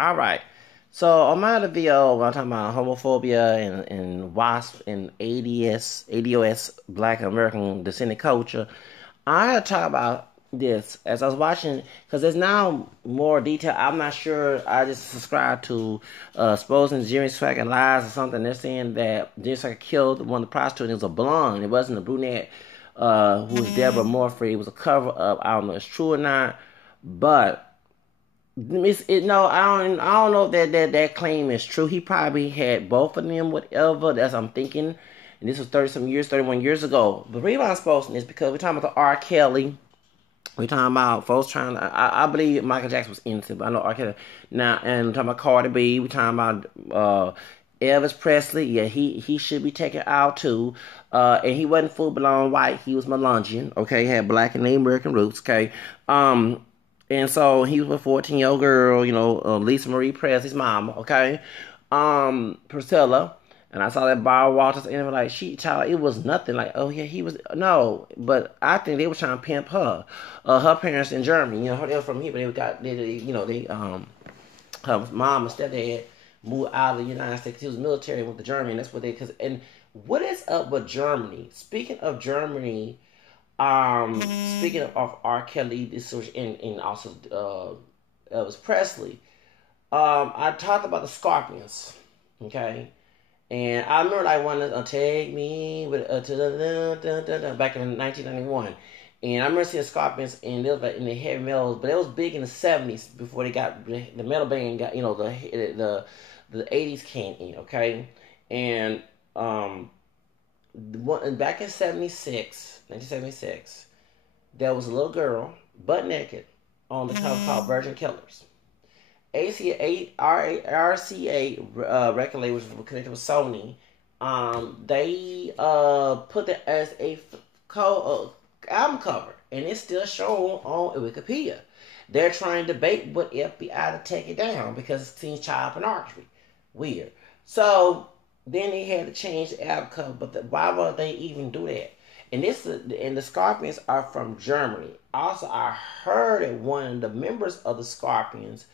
All right. So on my other video, when I'm talking about homophobia and WASP and ADOS, Black American Descendant Culture, I had to talk about this as I was watching, because there's now more detail. I'm not sure. I just subscribed to exposing Jimmy Swaggart lies or something. They're saying that Jimmy Swaggart killed one of the prostitutes. It was a blonde. It wasn't a brunette who was Debra Murphree. It was a cover up. I don't know if it's true or not, but no, I don't know if that claim is true. He probably had both of them, whatever. That's I'm thinking. And this was 31 years ago. The reason I'm posting is because we're talking about the R. Kelly. We're talking about folks trying to. I believe Michael Jackson was innocent, but I know R. Kelly now. And we're talking about Cardi B. We're talking about Elvis Presley. Yeah, he should be taken out too. And he wasn't full blown white. He was Melungeon. Okay, he had black and Native American roots. Okay. And so he was a 14-year-old girl, Lisa Marie Presley's mama, okay? Priscilla. And I saw that Barbara Walters and it was like, it was nothing. Like, oh yeah, he was, no. But I think they were trying to pimp her. Her parents in Germany, they were from here, but her mom and stepdad moved out of the United States. He was military, went to Germany, and that's what and what is up with Germany? Speaking of Germany, speaking of R. Kelly, this was and also Elvis Presley. I talked about the Scorpions, okay, and I remember I wanted to take me with back in 1991, and I remember seeing Scorpions and they was like in the heavy metals, but it was big in the 70s before they got the metal band got the 80s came in, okay, and back in 1976, there was a little girl, butt naked, on the cover called Virgin Killers. RCA record label, which was connected with Sony, they put that as a album cover, and it's still shown on Wikipedia. They're trying to debate with FBI to take it down because it seems child pornography. Weird. So then they had to change the album cover, but why would they even do that? And the Scorpions are from Germany. Also, I heard that one of the members of the Scorpions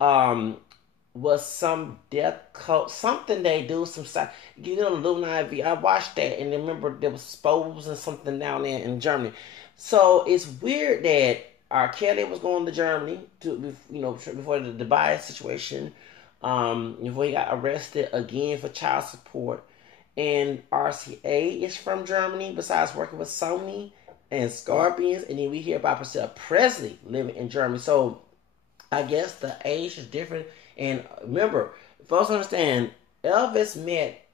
was some death cult, something they do, Illuminati. I watched that and remember there was Spose and something down there in Germany. So it's weird that R. Kelly was going to Germany before the Dubai situation. Before he got arrested again for child support, and RCA is from Germany. Besides working with Sony and Scorpions, and then we hear about Priscilla Presley living in Germany. So I guess the age is different. And remember, folks understand, Elvis met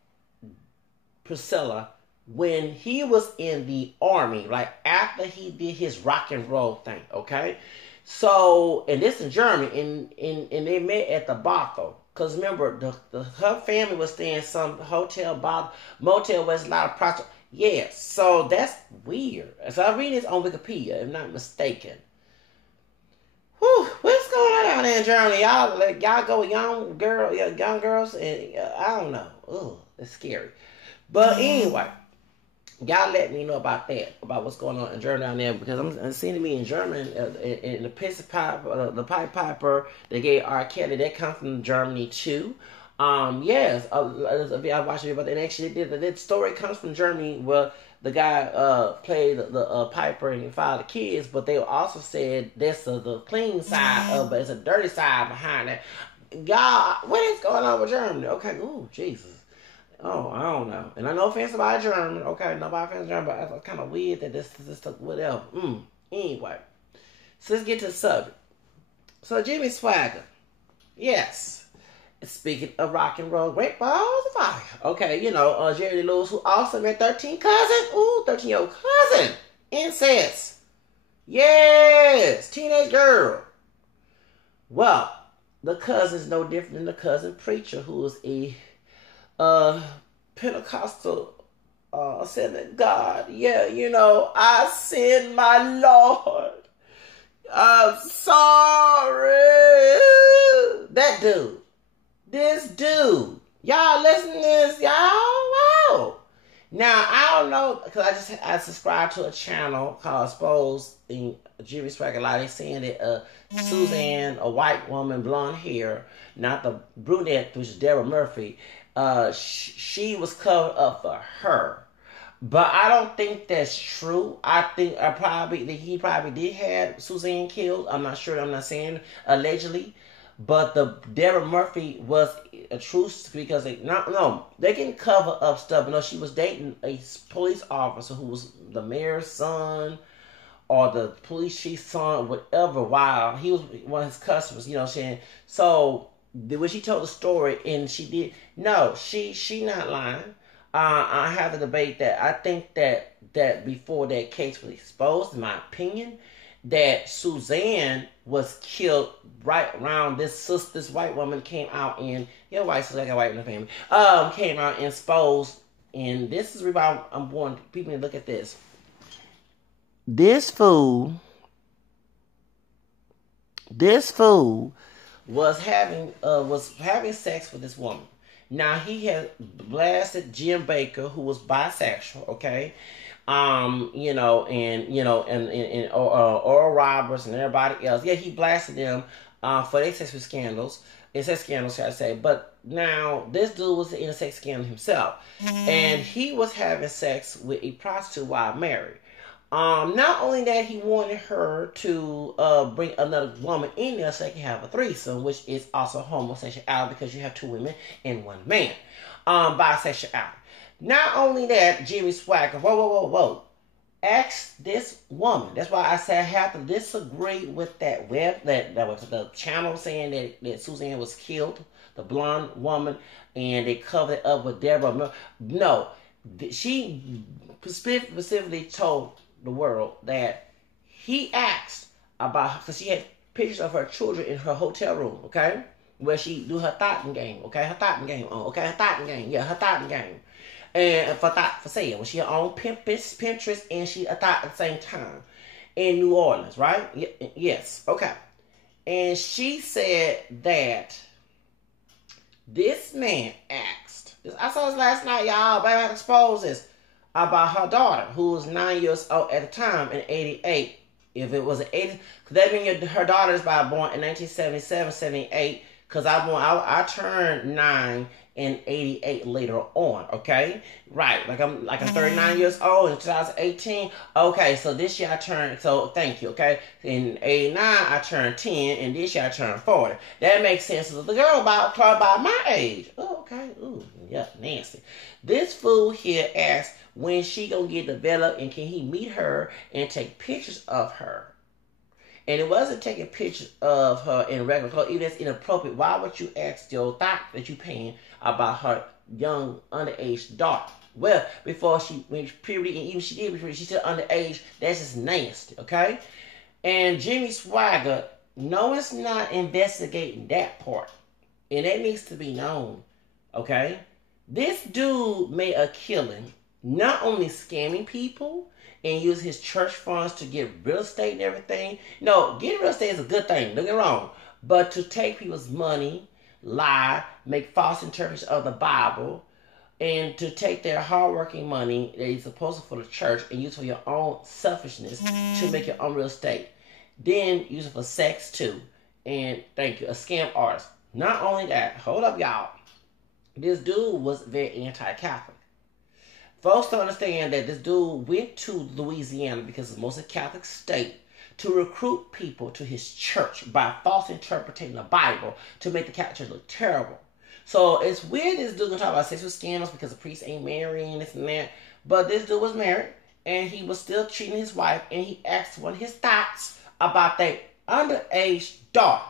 Priscilla when he was in the army, like after he did his rock and roll thing. Okay. So, and this in Germany, and they met at the brothel. Because remember, her family was staying in some hotel, motel where there's a lot of prostitutes. Yeah, so that's weird. So I read this on Wikipedia, if I'm not mistaken. Whew, what's going on down there in Germany? Y'all go with young girls, and I don't know. Ugh, it's scary. But anyway, y'all let me know about that, about what's going on in Germany down there, because I'm seeing to me in German, in the the Pied Piper, they gave R. Kelly, that comes from Germany too. Yes, I watched it about that, and actually that story comes from Germany, where the guy played the piper and he fathered the kids, but they also said that's the clean side of, but it's a dirty side behind that. God, what is going on with Germany? Okay, ooh, Jesus. Oh, I don't know. And I know offense about German. Okay, nobody offense German, but it's kind of weird that this whatever. Anyway, so let's get to the subject. So Jimmy Swaggart. Yes. Speaking of rock and roll, great balls of fire. Okay, Jerry Lewis, who also met 13 cousin. Ooh, 13-year-old cousin. Incest. Yes. Teenage girl. Well, the cousin's no different than the cousin preacher, who is a Pentecostal said God, I sin, my Lord. I'm sorry. That dude. This dude. Y'all listen to this, y'all? Wow. Now I don't know because I subscribe to a channel called Exposed in Jimmy Swaggart. They saying that Suzanne, a white woman, blonde hair, not the brunette, which is Debra Murphree, she was covered up for her. But I don't think that's true. I think he probably did have Suzanne killed. I'm not sure. I'm not saying allegedly, but the Debra Murphree was a truth because they can cover up stuff. No, she was dating a police officer who was the mayor's son or the police chief's son, whatever. While he was one of his customers, you know what I'm saying. So when she told the story and she did, no, she not lying. I have to debate that. I think that before that case was exposed, in my opinion, that Suzanne was killed right around this white woman came out in white, so I got white in the family. Came out and exposed, and this is why I'm wanting people to look at this. This fool was having sex with this woman. Now he had blasted Jim Baker, who was bisexual, okay, and Oral Roberts and everybody else. Yeah, he blasted them for their sexual scandals. Sex scandals, should I say? But now this dude was in a sex scandal himself, and he was having sex with a prostitute while married. Not only that, he wanted her to bring another woman in there so they can have a threesome, which is also homosexuality because you have two women and one man. Bisexuality. Not only that, Jimmy Swaggart, whoa. Ask this woman. That's why I say I have to disagree with that that was the channel saying that Suzanne was killed, the blonde woman, and they covered it up with Debra. No, she specifically told the world that he asked about, because she had pictures of her children in her hotel room, okay, where she do her thotting game, okay, her thotting game, her thotting game, and for sale, when she her own Pinterest and she a thought at the same time in New Orleans, right? Yes, okay, and she said that this man asked. I saw this last night, y'all. Baby, I had to expose this. About her daughter, who was 9 years old at the time in 88. If it was an 80, because that means her daughter is born in 1977, 78. Because I turned 9 in 88 later on. Okay, right? Like I'm 39 years old in 2018. Okay, so this year I turned. So thank you. Okay, in 89 I turned 10, and this year I turned 40. That makes sense. So the girl about my age. Oh, okay. Ooh, yeah, nasty. This fool here asked when she gonna get developed and can he meet her and take pictures of her. And it wasn't taking pictures of her in regular clothes. Even that's inappropriate. Why would you ask your thought that you paying about her young underage daughter? Well, before she went puberty, and even she's still underage. That's just nasty, okay? And Jimmy Swaggart, no, it's not investigating that part, and that needs to be known, okay? This dude made a killing, not only scamming people and use his church funds to get real estate and everything. No, getting real estate is a good thing, don't get me wrong. But to take people's money, lie, make false interpretations of the Bible, and to take their hardworking money that is supposed to for the church and use it for your own selfishness to make your own real estate. Then use it for sex too. And thank you, a scam artist. Not only that, hold up y'all. This dude was very anti-Catholic. Folks don't understand that this dude went to Louisiana because it's the most Catholic state to recruit people to his church by false interpreting the Bible to make the Catholic Church look terrible. So it's weird this dude gonna talk about sexual scandals because the priest ain't marrying this and that. But this dude was married and he was still cheating his wife, and he asked one of his thoughts about their underage daughter.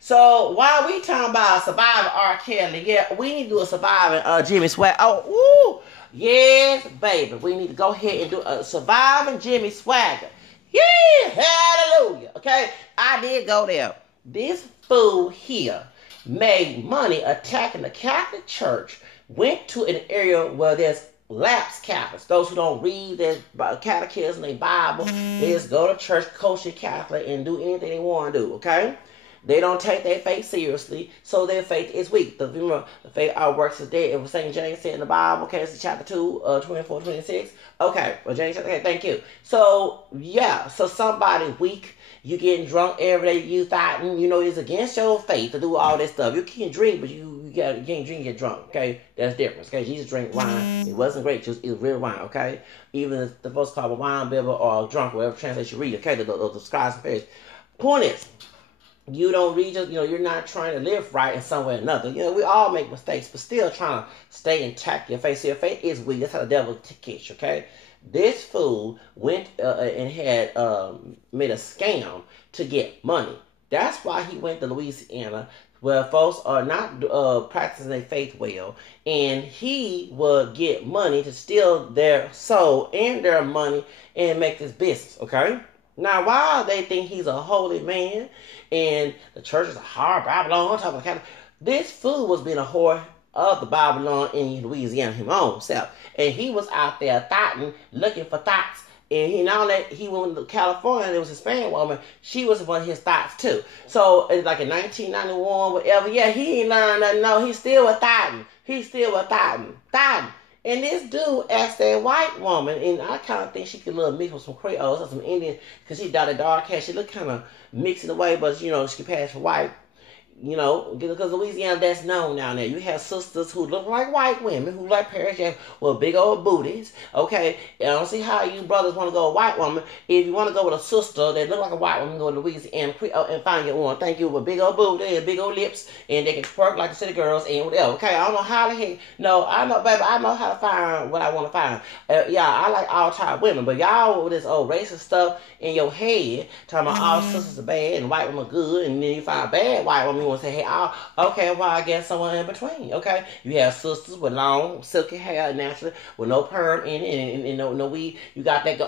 So while we talking about surviving R. Kelly, yeah, we need to do a surviving Jimmy Swaggart. Oh, yes, baby. We need to go ahead and do a surviving Jimmy Swaggart. Yeah, hallelujah. Okay, I did go there. This fool here made money attacking the Catholic Church, went to an area where there's lapsed Catholics, those who don't read their catechism, their Bible. They just go to church, kosher Catholic, and do anything they want to do, okay? They don't take their faith seriously, so their faith is weak. The faith outworks is dead. It was St. James said in the Bible, okay, it's chapter 2, 24, 26. Okay, well, James, okay, thank you. So, yeah, so somebody weak, you getting drunk every day, you thought, it's against your faith to do all this stuff. You can't drink, but you can't drink and get drunk, okay? That's different, okay? Jesus drank wine. It wasn't great, it was real wine, okay? Even if the folks call it wine, bibber, or drunk, whatever translation you read, okay? The scribes and Pharisees. Point is, you don't read, you're not trying to live right in some way or another. We all make mistakes, but still trying to stay intact. Your faith, so your faith is weak. That's how the devil gets you, okay? This fool went and had made a scam to get money. That's why he went to Louisiana, where folks are not practicing their faith well, and he would get money to steal their soul and their money and make this business, okay? Now, while they think he's a holy man and the church is a hard Babylon, talking about this fool was being a whore of the Babylon in Louisiana himself. And he was out there thotting, looking for thoughts. And he went to California, there was a Hispanic woman, she was one of his thoughts too. So it's like in 1991, whatever, yeah, he ain't learned nothing, no, he still was thotting. Thotting. And this dude asked that white woman, and I kind of think she could little mix with some Creoles or some Indian, because she got a dark hair. She looked kind of mixed in a way, but she could pass for white. Because Louisiana, that's known down there. You have sisters who look like white women, who like Paris Jackson with big old booties. Okay, and I don't see how you brothers want to go with a white woman. If you want to go with a sister that look like a white woman, go to Louisiana and find your one. Thank you, with big old booty and big old lips, and they can twerk like the city girls and whatever. Okay, I don't know how the heck. No, I know, baby, I know how to find what I want to find. I like all type of women, but y'all with this old racist stuff in your head, talking about all sisters are bad and white women are good, and then you find a bad white woman. Want to say, hey, okay, well, I guess someone in between, okay? You have sisters with long, silky hair, naturally, with no perm in it, and no weed. You got that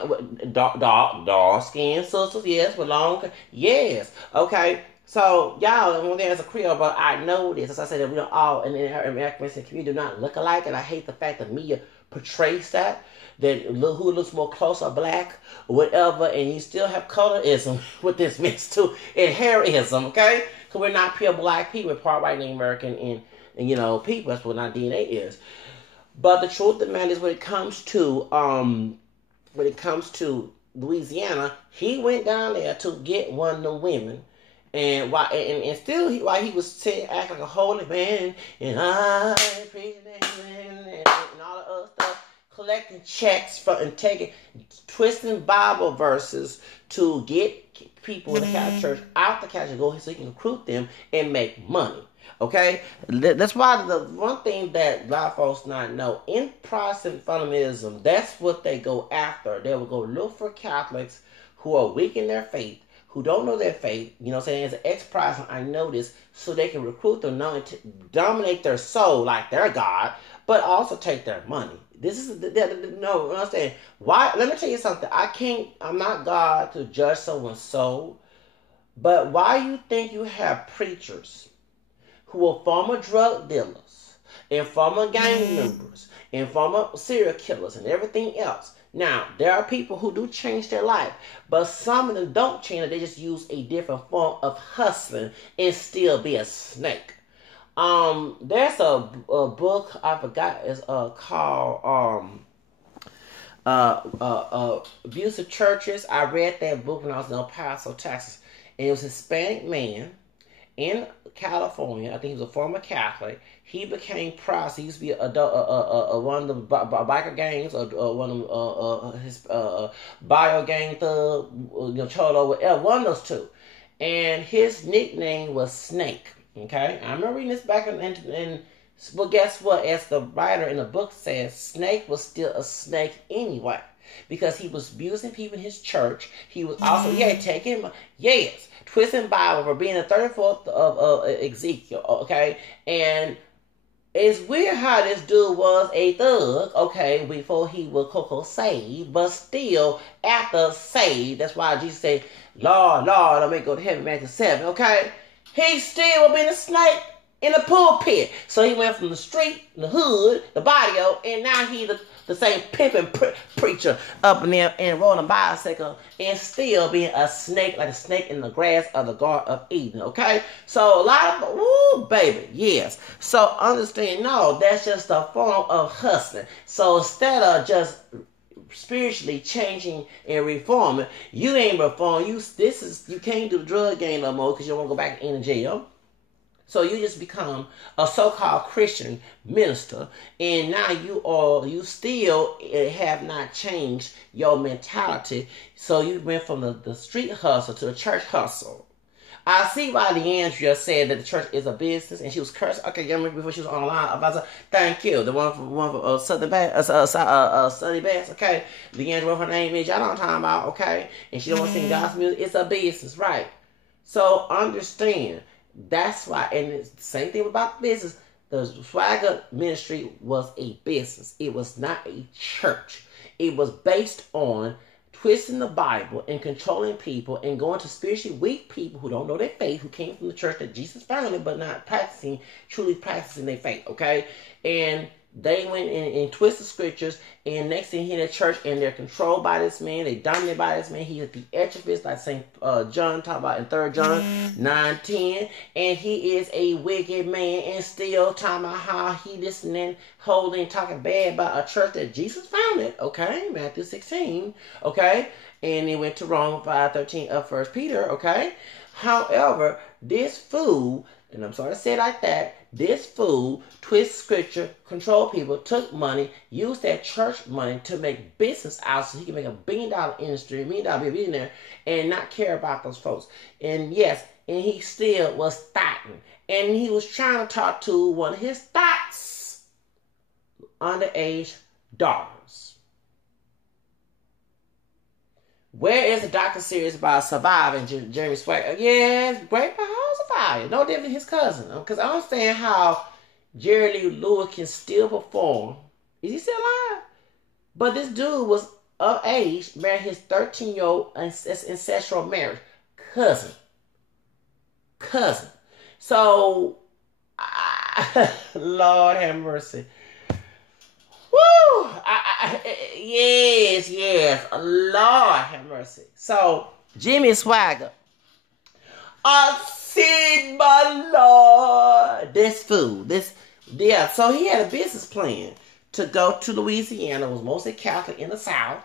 dark skin sisters, yes, with long, yes, okay? So, y'all, when there's a Creole, but I know this, as I said, that we don't all, in our American community, do not look alike, and I hate the fact that media portrays that who looks more close or black or whatever, and you still have colorism with this mix too, and hairism, okay? Because we're not pure black people, we're part white Native American and people. That's what our DNA is. But the truth of the matter is, when it comes to Louisiana, he went down there to get one of the women, and while he was saying, act like a holy man, and I and all the other stuff, collecting checks and twisting Bible verses to get people in the Catholic Church out the Catholic Church so he can recruit them and make money. Okay? That's why the one thing that a lot of folks not know, in Protestant fundamentalism, that's what they go after. They will go look for Catholics who are weak in their faith, who don't know their faith, saying, as an ex-Protestant, I know this, so they can recruit them, not to dominate their soul like their God, but also take their money. This is no, I'm saying, why? Let me tell you something. I'm not God to judge someone's soul, but why you think you have preachers who are former drug dealers and former gang members and former serial killers and everything else? Now, there are people who do change their life, but some of them don't change it. They just use a different form of hustling and still be a snake. There's a book, I forgot, it's called Abusive Churches. I read that book when I was in El Paso, Texas, and it was a Hispanic man in California. I think he was a former Catholic. He became proud. He used to be one of the biker gangs, or one of his bio gang thug, Cholo, whatever, one of those two. And his nickname was Snake. Okay, I remember reading this back but guess what? As the writer in the book says, Snake was still a snake anyway, because he was abusing people in his church. He was also, twisting Bible for being the 34th of Ezekiel, okay? And it's weird how this dude was a thug, okay, before he was saved, but still, after saved, that's why Jesus said, Lord, I may go to heaven, Matthew 7, okay? He still will be a snake in the pulpit. So he went from the street, the hood, the barrio, and now he the same pimping preacher up in there and rolling a bicycle and still being a snake, like a snake in the grass of the Garden of Eden, okay? So a lot of, ooh, baby, yes. So understand, no, that's just a form of hustling. So instead of just spiritually changing and reforming, you ain't reformed. You can't do the drug game no more because you don't want to go back in jail. So you just become a so-called Christian minister, and now you still have not changed your mentality. So you went from the street hustle to the church hustle. I see why Leandria said that the church is a business, and she was cursed. Okay, you remember before she was online. I was like, thank you. The one from Southern Bass, Sunny Bass. Okay, Leandria, her name is. Y'all know what I'm talking about. Okay, and she don't want to sing gospel music. It's a business, right? So understand. That's why, and it's the same thing about business. The Swaggart ministry was a business. It was not a church. It was based on twisting the Bible and controlling people and going to spiritually weak people who don't know their faith, who came from the church that Jesus founded, but not truly practicing their faith, okay? And they went and twisted scriptures, and next thing he in the church, and they're controlled by this man, they dominated by this man. He is the Etriphist, like St. John talk about in 3 John 9:10, and he is a wicked man, and still talking about how he listening, holding, talking bad about a church that Jesus founded, okay, Matthew 16, okay, and he went to Rome 5:13 of 1 Peter, okay. However, this fool, and I'm sorry to say it like that, this fool twist scripture, control people, took money, used that church money to make business out so he can make $1 billion industry, $1 million billionaire, and not care about those folks. And yes, and he still was thotting. And he was trying to talk to one of his thoughts, underage daughters. Where is the docuseries about surviving Jimmy Swaggart? Yeah, it's great for House of Fire. No different than his cousin. Because I don't understand how Jerry Lee Lewis can still perform. Is he still alive? But this dude was of age, married his 13-year-old ancestral marriage. Cousin. So, Lord have mercy. Woo! Yes. Lord have mercy. So, Jimmy Swaggart. Sin, my Lord. This fool. So he had a business plan to go to Louisiana. It was mostly Catholic in the South.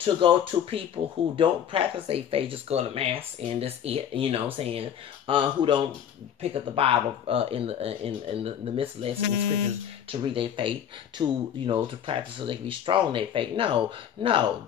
To go to people who don't practice their faith, just go to mass and that's it. You know what I'm saying? Who don't pick up the Bible in the miscellaneous scriptures to read their faith, to practice so they can be strong in their faith. No.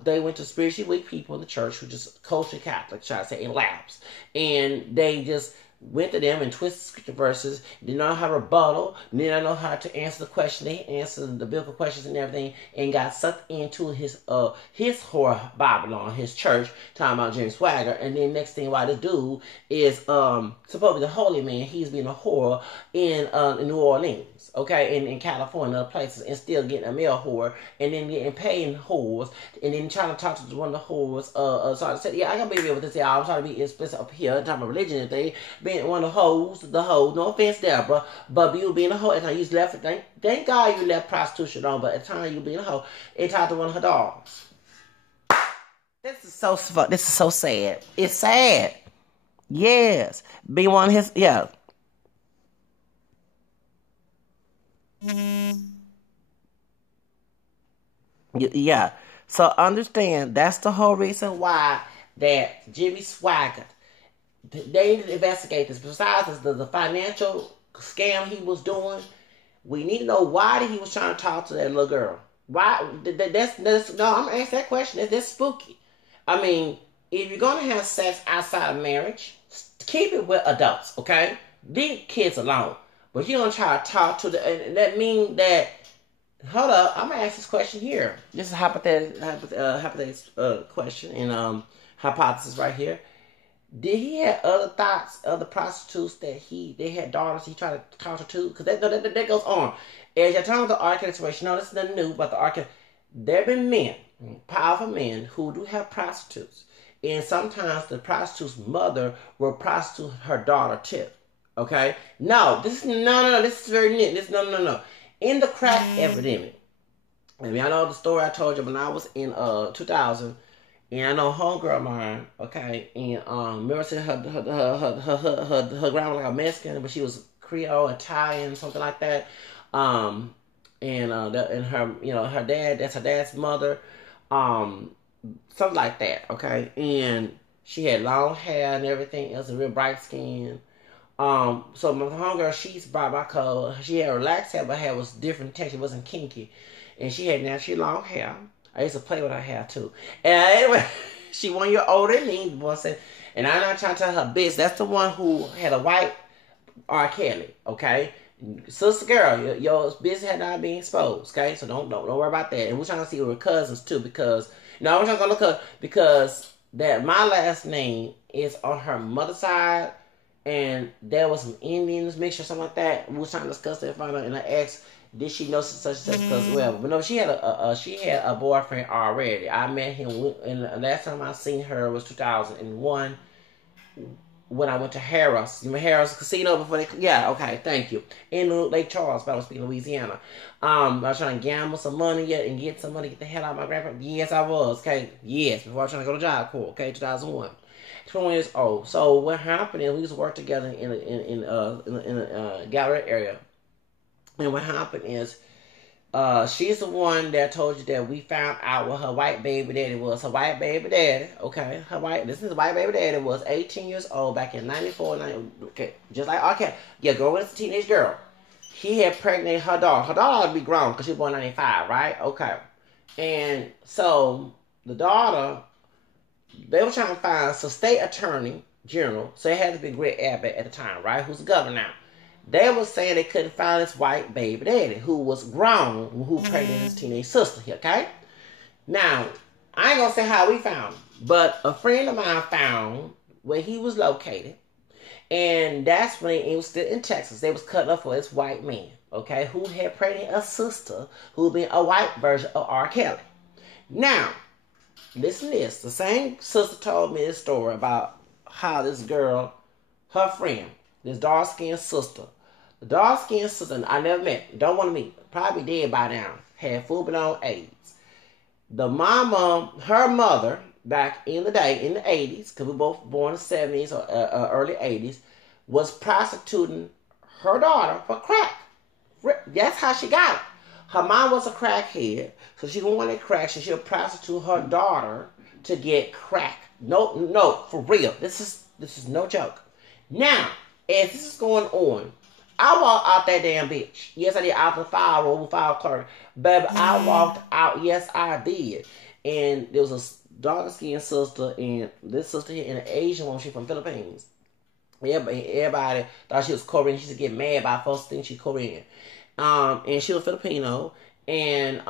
They went to spiritually weak people in the church who just culture Catholic, try to say, in labs. And they just went to them and twisted scripture verses, didn't know how to rebuttal, didn't know how to answer the question. They answered the biblical questions and everything, and got sucked into his whore Babylon, his church, talking about Jimmy Swaggart. And then next thing, why this dude is supposedly the holy man, he's being a whore in New Orleans, okay, in California, other places, and still getting a male whore, and then getting paid whores, and then trying to talk to one of the whores. Sorry to say, yeah, I gotta be real with this. Yeah, I'm trying to be explicit up here, talking about religion and things. Being one of the hoes, no offense, Deborah, but you being a hoe, at the time you left, thank God you left prostitution on, but at the time you being a hoe, and talked to one of her dogs. This is so sad. It's sad. Yes. Being one of his, yeah. Yeah. So understand, that's the whole reason why that Jimmy Swaggart, they need to investigate this. Besides the financial scam he was doing, we need to know why he was trying to talk to that little girl. Why? No, I'm gonna ask that question. That's spooky. I mean, if you're gonna have sex outside of marriage, keep it with adults, okay? Leave kids alone. But you're gonna try to talk to and that means that. Hold up, I'm gonna ask this question here. This is a hypothetical question and hypothesis right here. Did he have other thoughts, other prostitutes that they had daughters he tried to talk to? Because that goes on. As you're talking about the architect situation, no, this is nothing new about the architect. There have been men, powerful men, who do have prostitutes. And sometimes the prostitute's mother will prostitute her daughter too. Okay? No, this is very new. This no. In the crack epidemic, I mean, I know the story I told you when I was in 2000, and I know homegirl of mine, okay, and remember said her grandma was like a Mexican, but she was Creole, Italian, something like that. Um, and her, her dad, that's her dad's mother, um, something like that, okay, and she had long hair and everything else, and real bright skin. So my homegirl, she's by my color. She had relaxed hair, but hair was different texture, it wasn't kinky, and she had naturally long hair. I used to play with her hair too. And anyway, she 1 year older than me, boy said, and I'm not trying to tell her bitch. That's the one who had a white R. Kelly, okay? Sister girl, your business had not been exposed, okay? So don't worry about that. And we're trying to see we're cousins too, because I'm trying to look up because that my last name is on her mother's side, and there was some Indians mixed or something like that. We were trying to discuss that, find out, and I asked, did she know such and such? Because but no, she had a boyfriend already. I met him, and the last time I seen her was 2001 when I went to Harris. You remember Harris Casino before they? Yeah, okay, thank you. In Lake Charles, but I was speaking Louisiana. I was trying to gamble some money yet and get some money, get the hell out of my grandparents. Yes, I was. Okay, yes, before I was trying to go to Job Corps. Okay, 2001. 20 years old. So what happened is we used to work together in a gallery area. And what happened is, she's the one that told you that we found out what her white baby daddy was. Her white baby daddy, okay, this is the white baby daddy was 18 years old back in 94, okay, just like, okay, yeah, growing as a teenage girl. He had pregnant her daughter. Her daughter ought to be grown because she was born in 95, right? Okay. And so, the daughter, they were trying to find some state attorney general, so it had to be Greg Abbott at the time, right? Who's the governor now. They were saying they couldn't find this white baby daddy who was grown, who pregnant his teenage sister here, okay? Now, I ain't gonna say how we found him, but a friend of mine found where he was located, and that's when he was still in Texas. They was cutting up for this white man, okay, who had pregnant a sister who had been a white version of R. Kelly. Now, listen to this. The same sister told me this story about how this girl, her friend, this dark-skinned sister. The dark-skinned sister, I never met, don't want to meet, probably dead by now, had full-blown AIDS. The mama, her mother, back in the day, in the 80s, because we both born in the 70s or early 80s, was prostituting her daughter for crack. That's how she got it. Her mom was a crackhead, so she wanted crack, so she would prostitute her daughter to get crack. No, for real. This is no joke. Now, as this is going on, I walked out that damn bitch. Yes, I did. Out the file clerk. Baby, I walked out. Yes, I did. And there was a darker-skinned sister, and this sister here, and an Asian woman. She's from Philippines. Everybody thought she was Korean. She used to get mad about folks think she's Korean. And she was Filipino. And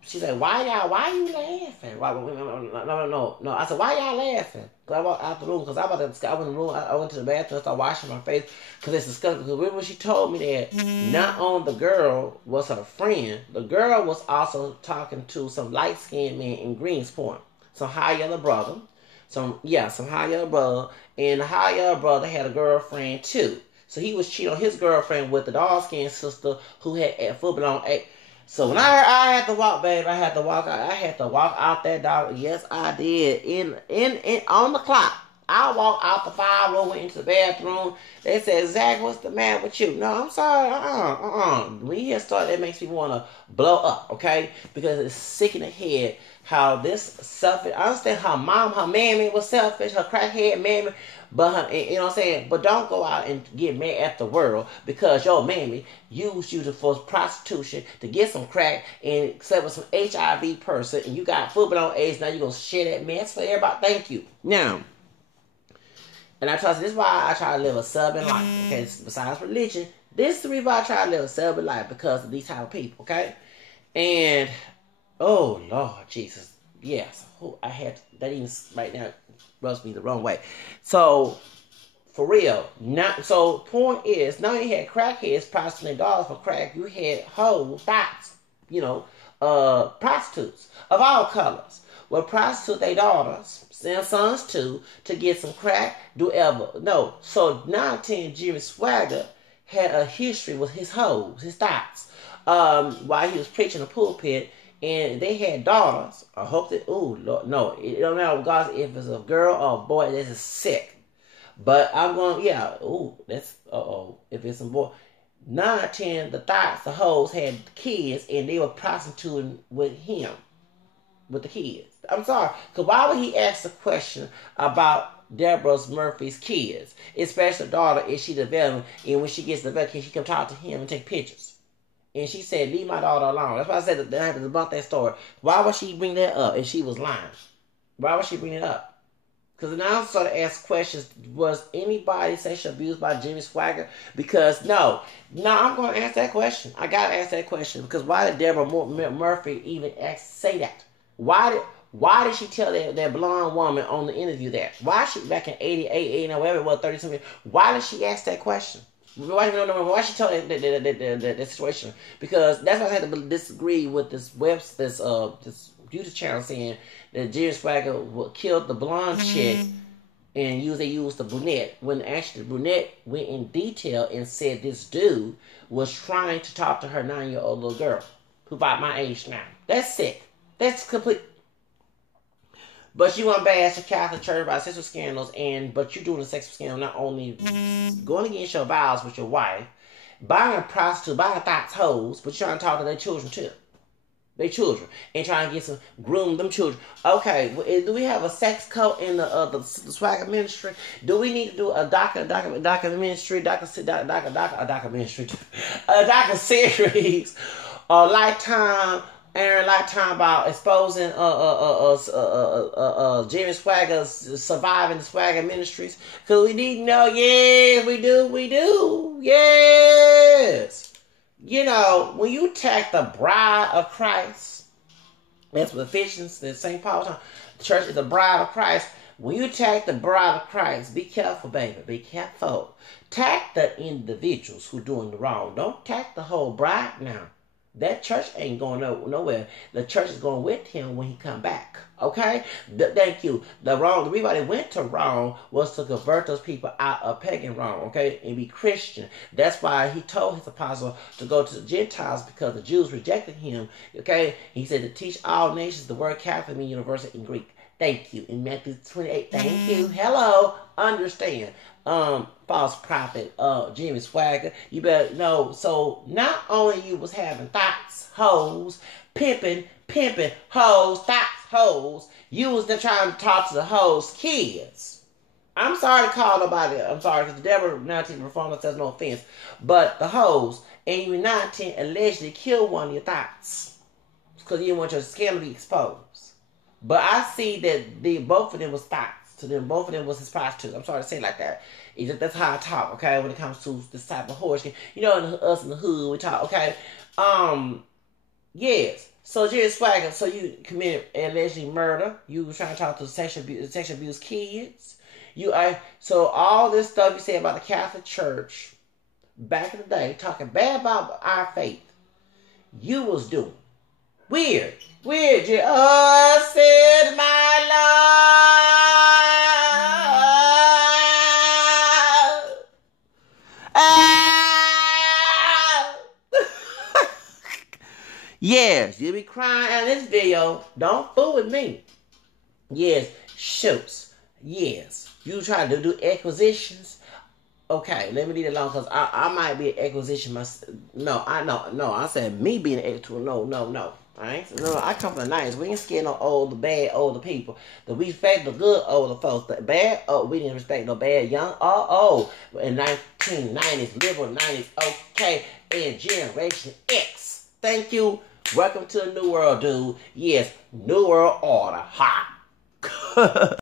she said, why you laughing? No. I said, why y'all laughing? Because I walked out the room, because I went in the room, I went to the bathroom, I started washing my face, because it's disgusting. Because when she told me that not only the girl was her friend, the girl was also talking to some light-skinned man in Greenspoint. Some high-yellow brother. Some high-yellow brother. And the high-yellow brother had a girlfriend, too. So he was cheating on his girlfriend with the dark-skinned sister who had a full-blown AIDS. So when I had to walk, babe, I had to walk out that dog. Yes, I did. In on the clock. I walked out the fire room, went into the bathroom. They said, Zach, what's the matter with you? No, I'm sorry. When you hear start, that makes me want to blow up, okay? Because it's sick in the head how this selfish. I understand her mom, her mammy was selfish, her crackhead mammy. But you know what I'm saying? But don't go out and get mad at the world because your mammy used you for prostitution to get some crack and slept with some HIV person and you got full-blown AIDS. Now you're going to share that mess for everybody. Thank you. Now, and I trust this is why I try to live a Southern life. Okay, besides religion, this is the reason why I try to live a Southern life because of these type of people. Okay, and oh Lord Jesus, yes, I had that even right now rubs me the wrong way. So for real, point is, now you had crackheads prostituting dollars for crack. You had hoes, thoughts, prostitutes of all colors. will prostitute their daughters, and sons too, to get some crack, do ever. No. So 9-10 Jimmy Swaggart had a history with his hoes, his thoughts, while he was preaching the pulpit, and they had daughters. I hope that, ooh, Lord, no, it don't matter regardless if it's a girl or a boy, this is sick. But I'm going, yeah, ooh, that's, if it's a boy. 9-10, the thoughts, the hoes had kids, and they were prostituting with him, with the kids. I'm sorry, because why would he ask the question about Debra Murphy's kids, especially daughter, is she developing, and when she gets developed, can she come talk to him and take pictures? And she said, leave my daughter alone. That's why I said that I had to debunk that story. Why would she bring that up if she was lying? Why would she bring it up? Because then I started to ask questions, was anybody sexually abused by Jimmy Swaggart? Because no, I'm going to ask that question. I got to ask that question. Because why did Debra Murphree even say that? Why did she tell that blonde woman on the interview that? Why she, back in 88, 89, whatever it was, 30-something, why did she ask that question? Why she tell that situation? Because that's why I had to disagree with this YouTube channel saying that Jimmy Swaggart killed the blonde chick and they used the brunette, when actually the brunette went in detail and said this dude was trying to talk to her 9-year-old little girl who about my age now. That's sick. That's complete. But you want to bash the Catholic Church about sexual scandals, but you're doing a sexual scandal not only going against your vows with your wife, buying a prostitute, buying thoughts hoes, but you're trying to talk to their children too. Their children. And trying to get some, groom them children. Okay, do we have a sex code in the Swaggart ministry? Do we need to do a DACA ministry, a DACA series, a lifetime, Aaron Lifetime about exposing Jimmy Swaggart's surviving the Swaggart Ministries? Because we need to know, yes, we do, yes. You know, when you attack the bride of Christ, that's what Ephesians, St. Paul's the church is the bride of Christ. When you attack the bride of Christ, be careful, baby, be careful. Attack the individuals who are doing the wrong. Don't attack the whole bride now. That church ain't going nowhere. The church is going with him when he come back. Okay? Thank you. The reason why they went to Rome was to convert those people out of pagan Rome, okay, and be Christian. That's why he told his apostle to go to the Gentiles, because the Jews rejected him, okay? He said to teach all nations. The word Catholic means universal in Greek. Thank you. In Matthew 28, thank you. Hello. Understand. False prophet, Jimmy Swaggart. You better know. So not only you was having thoughts, hoes, pimping, hoes, thoughts, hoes, you was trying to talk to the hoes' kids. I'm sorry to call nobody. I'm sorry, because the Debra 19 performance says no offense. But the hoes, and you 19 allegedly killed one of your thoughts. Because you didn't want your scandal to be exposed. But I see that both of them was thoughts. So then both of them was his prostitutes. I'm sorry to say it like that. That's how I talk, okay, when it comes to this type of horse. You know, us in the hood, we talk, okay? Yes. So Jimmy Swaggart, so you committed allegedly murder. You were trying to talk to sexual abuse kids. So all this stuff you say about the Catholic Church back in the day, talking bad about our faith, you was doing. Weird. Oh, said my Lord. Yes, you be crying in this video. Don't fool with me. Yes, shoots. Yes, you try to do acquisitions. Okay, let me leave it alone, because I might be an acquisition myself. No, I said me being an acquisition. No. Alright? No, I come from the 90s. We ain't scared no bad older people. We respect the good older folks. The bad, we didn't respect no bad young old. In 1990s, liberal 90s, okay, and Generation X. Thank you. Welcome to the New World, dude. Yes, New World Order. Ha!